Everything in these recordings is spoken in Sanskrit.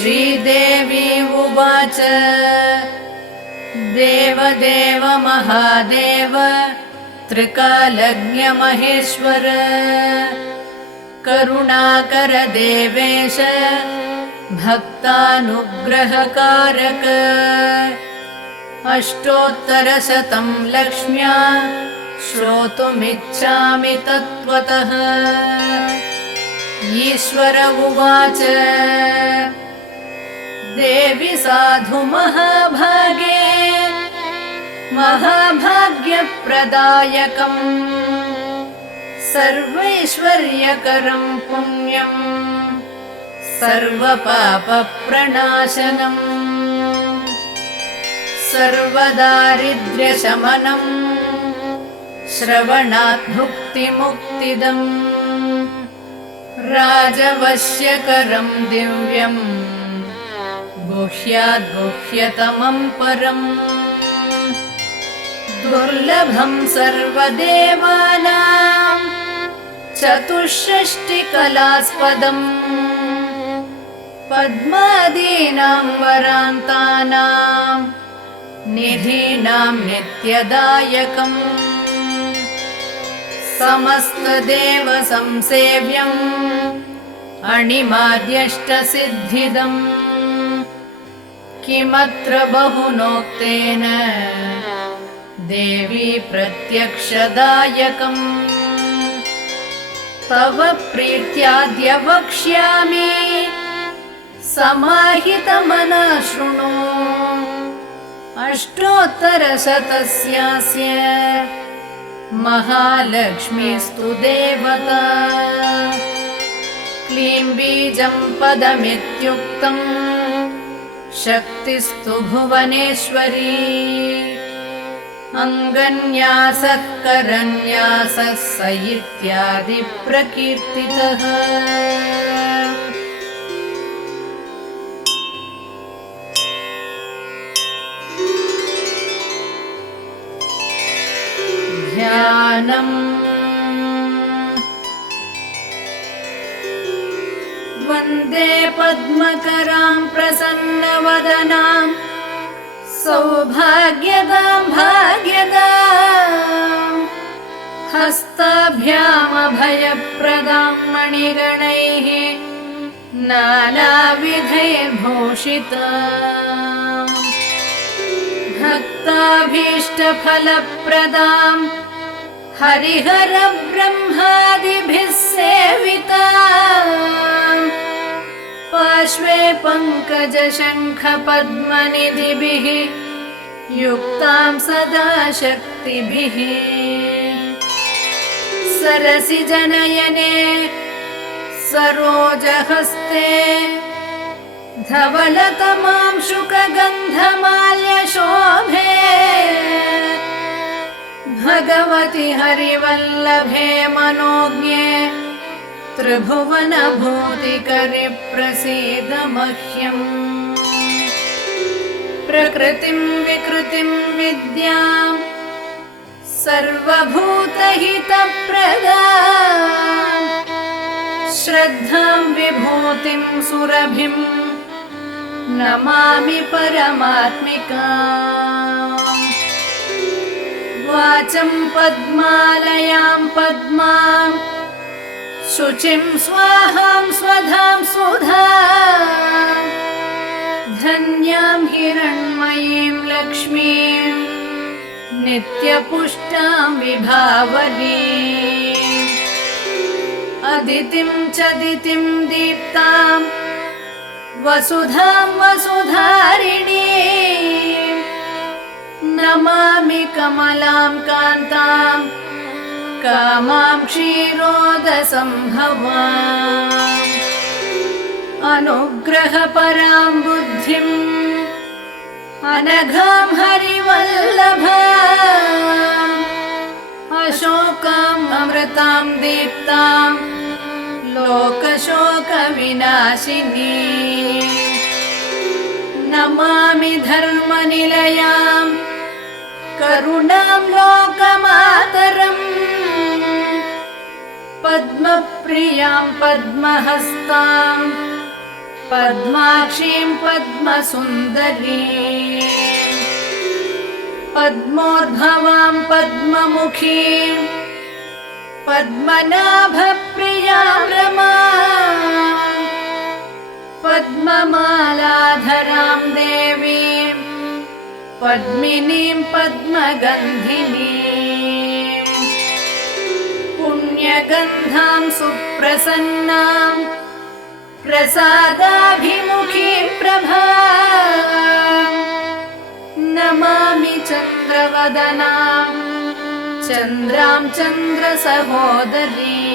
श्रीदेवी उवाच देवदेव महादेव त्रिकालज्ञ महेश्वर करुणाकर देवेश भक्तानुग्रहकारक अष्टोत्तरशतं लक्ष्म्या श्रोतुमिच्छामि तत्त्वतः। ईश्वर उवाच देवि साधु महाभागे महाभाग्यप्रदायकम् सर्वैश्वर्यकरं पुण्यम् सर्वपापप्रणाशनम् सर्वदारिद्र्यशमनम् श्रवणात् भुक्तिमुक्तिदम् राजवश्यकरं दिव्यम् गुह्याद् गुह्यतमं परम् दुर्लभं सर्वदेवानां चतुष्षष्टिकलास्पदम् पद्मादीनां वरान्तानां निधीनां नित्यदायकम् समस्तदेवसंसेव्यम् अणिमाद्यष्टसिद्धिदम् किमत्र बहुनोक्तेन देवी प्रत्यक्षदायकम् तव प्रीत्याद्य वक्ष्यामि समाहितमनः शृणु अष्टोत्तरशतस्यास्य महालक्ष्मीस्तु देवता क्लीं बीजं पदमित्युक्तम् शक्तिस्तु भुवनेश्वरी अङ्गन्यासः करन्यासः स इत्यादि प्रकीर्तितः। ध्यानम् वन्दे पद्मकरां प्रसन्नवदनां सौभाग्यदां भाग्यदां हस्ताभ्यामभयप्रदां मणिगणैः नानाविधैर्भूषितां भक्ताभीष्टफलप्रदां हरिहरब्रह्मादिभिः सेवितां पार्श्वे पङ्कजशङ्खपद्मनिधिभिः युक्तां सदा शक्तिभिः सरसिजनयने सरोजहस्ते धवलतमां शुकगन्धमाल्यशोभे भगवति हरिवल्लभे मनोज्ञे त्रिभुवनभूतिकरि प्रसीद मह्यम् प्रकृतिं विकृतिं विद्यां सर्वभूतहितप्रदां श्रद्धां विभूतिं सुरभिं नमामि परमात्मिकाम् वाचं पद्मालयां पद्मां शुचिं स्वाहां स्वधां सुधां धन्यां हिरण्मयीं लक्ष्मीं नित्यपुष्टां विभावरीम् अदितिं च दितिं दीप्तां वसुधां वसुधारिणीं नमामि कमलां कान्तां कामां क्षीरोदसम्भवाम् अनुग्रहपरां बुद्धिम् अनघां हरिवल्लभाम् अशोकाम् अमृतां दीप्तां लोकशोकविनाशिनी नमामि धर्मनिलयां करुणां लोकमातरम् पद्मप्रियां पद्महस्तां पद्माक्षीं पद्मसुन्दरीं पद्मोद्भवां पद्ममुखीं पद्मनाभप्रियां रमां पद्ममालाधरां देवीं पद्मिनीं पद्मगन्धिनीं पुण्यगन्धां सुप्रसन्नां प्रसादाभिमुखीं प्रभां नमामि चन्द्रवदनां चन्द्रां चन्द्रसहोदरीं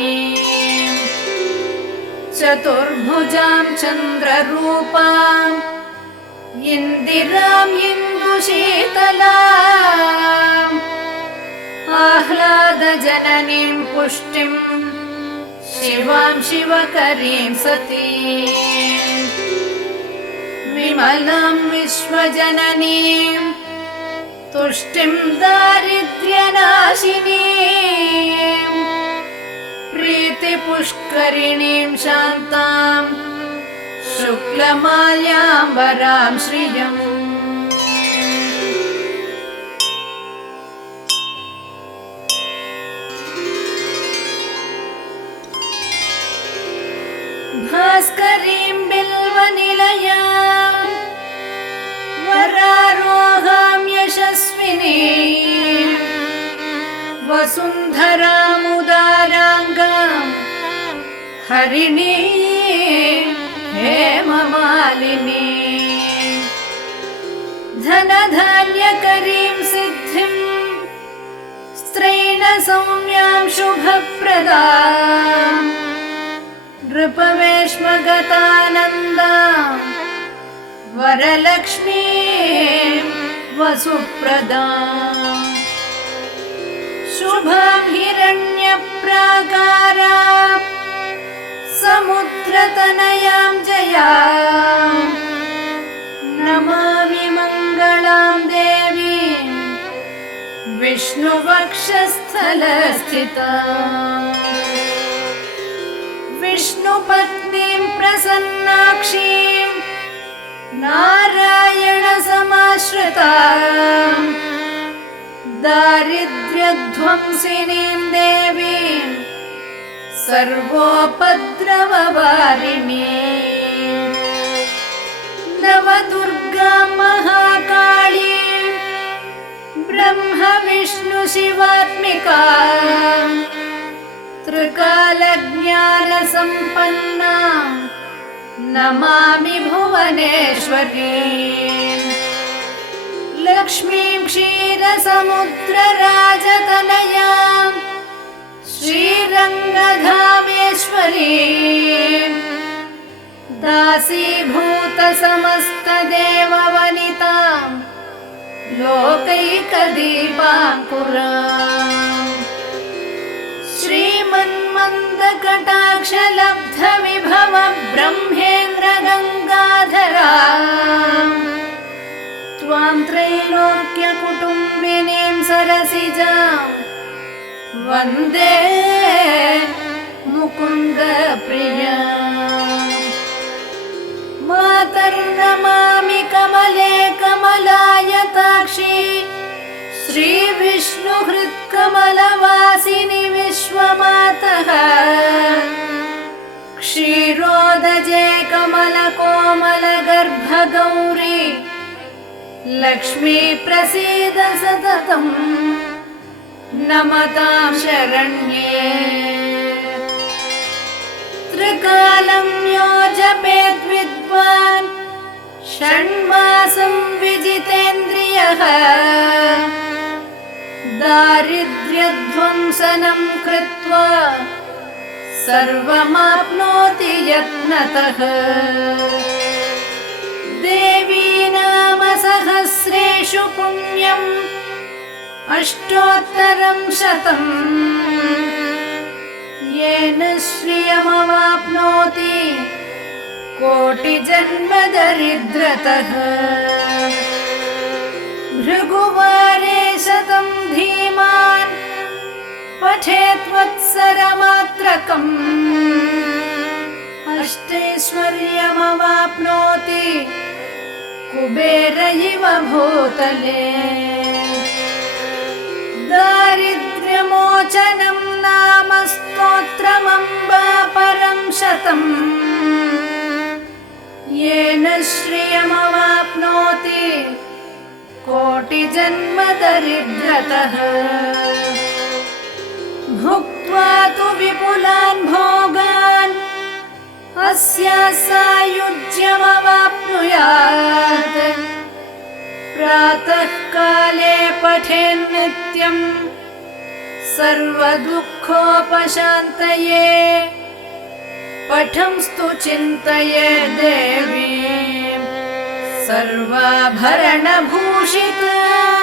चतुर्भुजां चन्द्ररूपाम् इन्दिरां इन्दुशीतलाम् आह्लादजननीं पुष्टिं शिवां शिवकरीं सतीं विमलां विश्वजननीं तुष्टिं दारिद्र्यनाशिनीं प्रीतिपुष्करिणीं शान्तां शुक्लमाल्याम्बरां श्रियम् भास्करीं बिल्वनिलयां वरारोहां यशस्विनीं वसुन्धरामुदाराङ्गां हरिणीं हेममालिनीं धनधान्यकरीं सिद्धिं स्त्रैणसौम्यां शुभप्रदां नृपवेश्मगतानन्दां वरलक्ष्मीं वसुप्रदां शुभां हिरण्यप्राकारां समुद्रतनयां जयां नमामि मङ्गलां देवीं विष्णुवक्षस्थलस्थिताम् विष्णुपत्नीं प्रसन्नाक्षीं नारायणसमाश्रितां दारिद्र्यध्वंसिनीं देवीं सर्वोपद्रववारिणीं नवदुर्गां महाकाळीं ब्रह्म विष्णु शिवात्मिकां त्रिकालज्ञानसम्पन्नां नमामि भुवनेश्वरीं लक्ष्मीं क्षीरसमुद्रराजतनयां श्रीरङ्गधामेश्वरीं दासीभूतसमस्तदेववनितां लोकैकदीपाङ्कुराम् श्रीमन्मन्दकटाक्षलब्धविभव ब्रह्मेन्द्रगङ्गाधराम् त्वां त्रैलोक्यकुटुम्बिनीं सरसिजां वन्दे मुकुन्दप्रियाम् मातर्नमामि कमले कमलायताक्षी श्रीविष्णुहृत्कमलवासिनि विश्वमातः क्षीरोदजे कमलकोमलगर्भगौरी लक्ष्मी प्रसीद सततं नमतां शरण्ये त्रिकालं यो जपेत् विद्वान् षण्मासं विजितेन्द्रियः दारिद्र्यध्वंसनं कृत्वा सर्वमाप्नोति यत्नतः देवी नाम सहस्रेषु पुण्यम् अष्टोत्तरं शतम् येन श्रियमवाप्नोति कोटिजन्मदरिद्रतः भृगुवारे शतं धीमान् पठेत् वत्सरमात्रकम् अष्टैश्वर्यमवाप्नोति कुबेर इव भूतले दारिद्र्यमोचनं नाम स्तोत्रमम्बा परं शतम् येन श्रियमवाप्नोति कोटिजन्म दरिद्रतः भुक्त्वा तु विपुलान् भोगान् अस्या सायुज्यमवाप्नुयात् प्रातः काले पठेन्नित्यं सर्वदुःखोपशान्तये पठंस्तु चिन्तये देवीं सर्वाभरणभूषिताम्